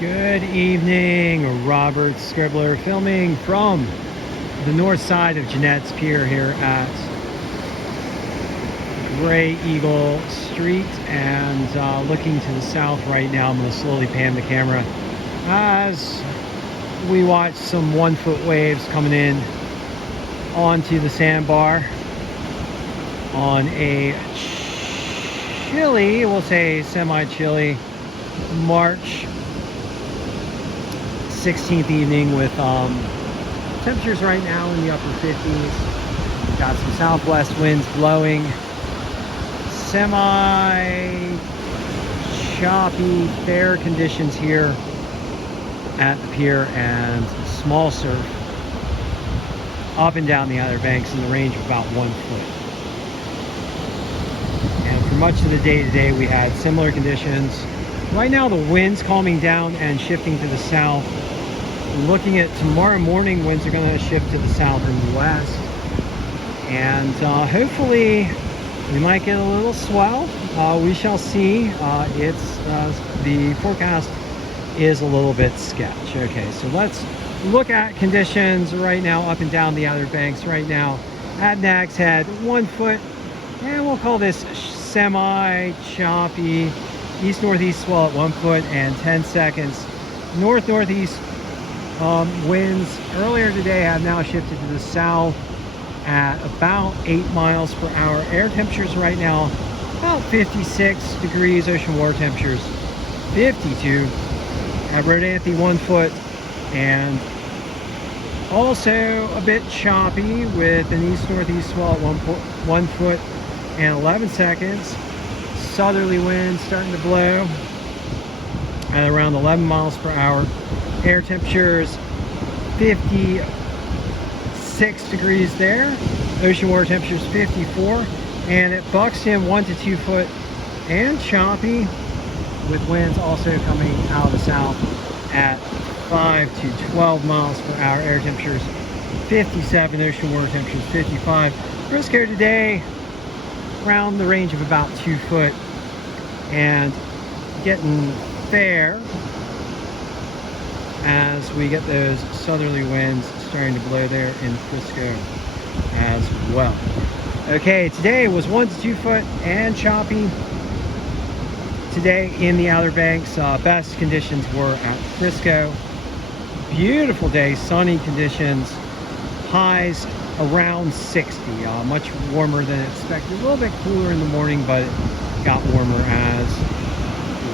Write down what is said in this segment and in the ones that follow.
Good evening, Robert Scribbler filming from the north side of Jeanette's Pier here at Gray Eagle Street, and looking to the south right now. I'm going to slowly pan the camera as we watch some 1 foot waves coming in onto the sandbar on a chilly, we'll say semi-chilly March 16th evening with temperatures right now in the upper 50s. Got some southwest winds blowing, semi choppy, fair conditions here at the pier, and small surf up and down the Outer Banks in the range of about 1 foot. And for much of the day today we had similar conditions. Right now the wind's calming down and shifting to the south. Looking at tomorrow morning, winds are going to shift to the south and west, and hopefully we might get a little swell. We shall see. The forecast is a little bit sketch. Okay, so let's look at conditions right now up and down the Outer Banks. Right now at Nag's Head, 1 foot, and we'll call this semi choppy east northeast swell at 1 foot and 10 seconds. North northeast winds earlier today have now shifted to the south at about 8 miles per hour. Air temperatures right now about 56 degrees. Ocean water temperatures 52 at Rodanthe 1 foot, and also a bit choppy with an east northeast swell at 1 foot and 11 seconds. Southerly winds starting to blow at around 11 miles per hour. Air temperatures 56 degrees there. Ocean water temperatures 54, and at Buxton 1 to 2 foot and choppy with winds also coming out of the south at 5 to 12 miles per hour. Air temperatures 57, ocean water temperatures 55. Frisco today around the range of about 2 foot and getting fair as we get those southerly winds starting to blow there in Frisco as well. Okay, today was 1 to 2 foot and choppy. Today in the Outer Banks, best conditions were at Frisco. Beautiful day, sunny conditions, highs around 60, much warmer than expected. A little bit cooler in the morning, but it got warmer as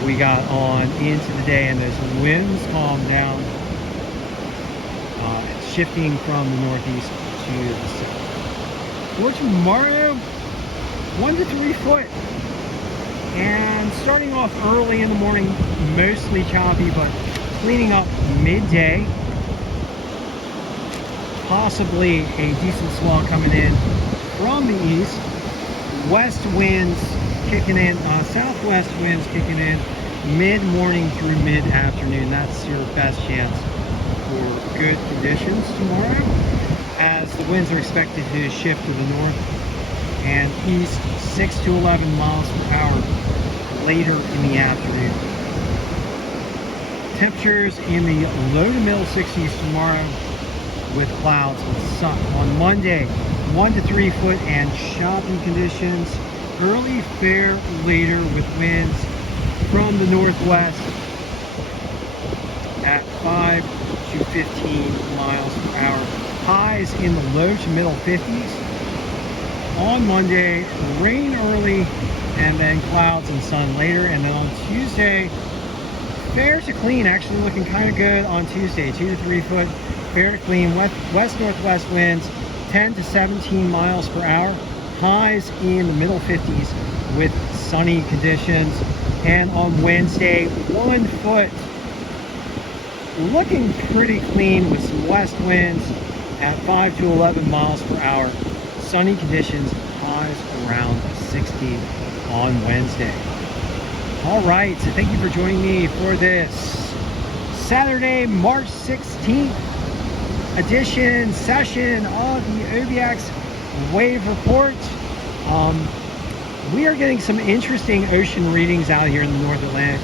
we got on into the day, and those winds calmed down, shifting from the northeast to the south. For tomorrow, 1 to 3 foot, and starting off early in the morning, mostly choppy, but cleaning up midday. Possibly a decent swell coming in from the east. West winds kicking in, southwest winds kicking in mid-morning through mid-afternoon. That's your best chance for good conditions tomorrow, as the winds are expected to shift to the north and east 6 to 11 miles per hour later in the afternoon. Temperatures in the low to middle 60s tomorrow with clouds and sun. On Monday, 1 to 3 foot and choppy conditions. Early fair later with winds from the northwest at 5 to 15 miles per hour. Highs in the low to middle 50s. On Monday, rain early and then clouds and sun later. And then on Tuesday, fair to clean, actually looking kind of good on Tuesday. 2 to 3 foot, fair to clean. West-northwest winds 10 to 17 miles per hour. Highs in the middle 50s with sunny conditions. And on Wednesday, 1 foot, looking pretty clean with some west winds at 5 to 11 miles per hour. Sunny conditions, highs around 60 on Wednesday. All right, so thank you for joining me for this Saturday, March 16th session of the OBX Wave Report. We are getting some interesting ocean readings out here in the North Atlantic.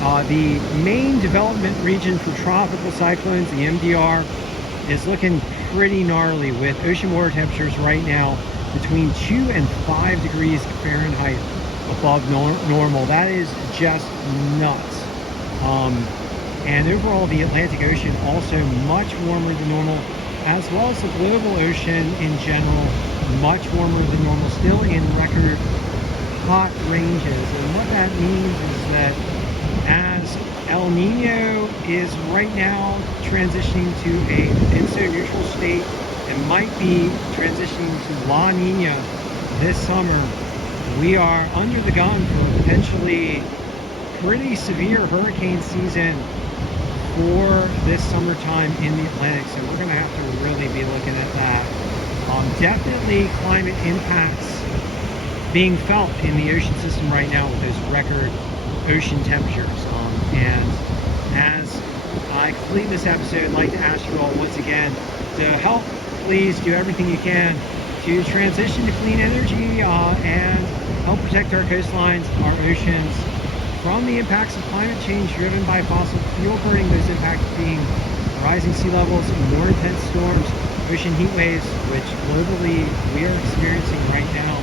The main development region for tropical cyclones, the MDR, is looking pretty gnarly with ocean water temperatures right now between 2 and 5 degrees Fahrenheit above normal. That is just nuts. And overall, the Atlantic Ocean also much warmer than normal, as well as the global ocean in general, much warmer than normal, still in record hot ranges. And what that means is that as El Nino is right now transitioning to a INSO-neutral state and might be transitioning to La Nina this summer, we are under the gun for potentially pretty severe hurricane season for this summertime in the Atlantic. So we're going to have to really be looking at that. Definitely climate impacts being felt in the ocean system right now with those record ocean temperatures. And as I complete this episode, I'd like to ask you all once again to help, please do everything you can to transition to clean energy and help protect our coastlines, our oceans from the impacts of climate change driven by fossil fuel burning. Those impacts being rising sea levels, more intense storms, ocean heat waves, which globally we are experiencing right now,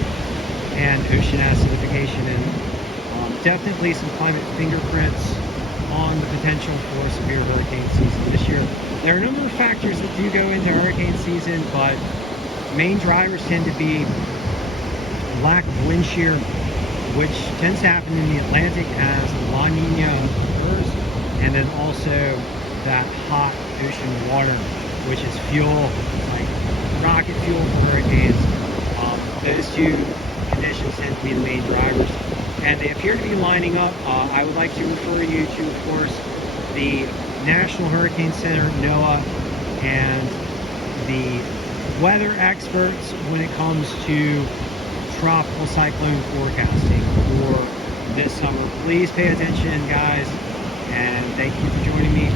and ocean acidification, and definitely some climate fingerprints on the potential for severe hurricane season this year. There are a number of factors that do go into hurricane season, but main drivers tend to be lack of wind shear, which tends to happen in the Atlantic as La Nina occurs, and then also that hot ocean water, which is fuel, like rocket fuel for hurricanes. Those two conditions tend to be the main drivers, and they appear to be lining up. I would like to refer you to, of course, the National Hurricane Center, NOAA, and the weather experts when it comes to tropical cyclone forecasting for this summer. Please pay attention, guys, and thank you for joining me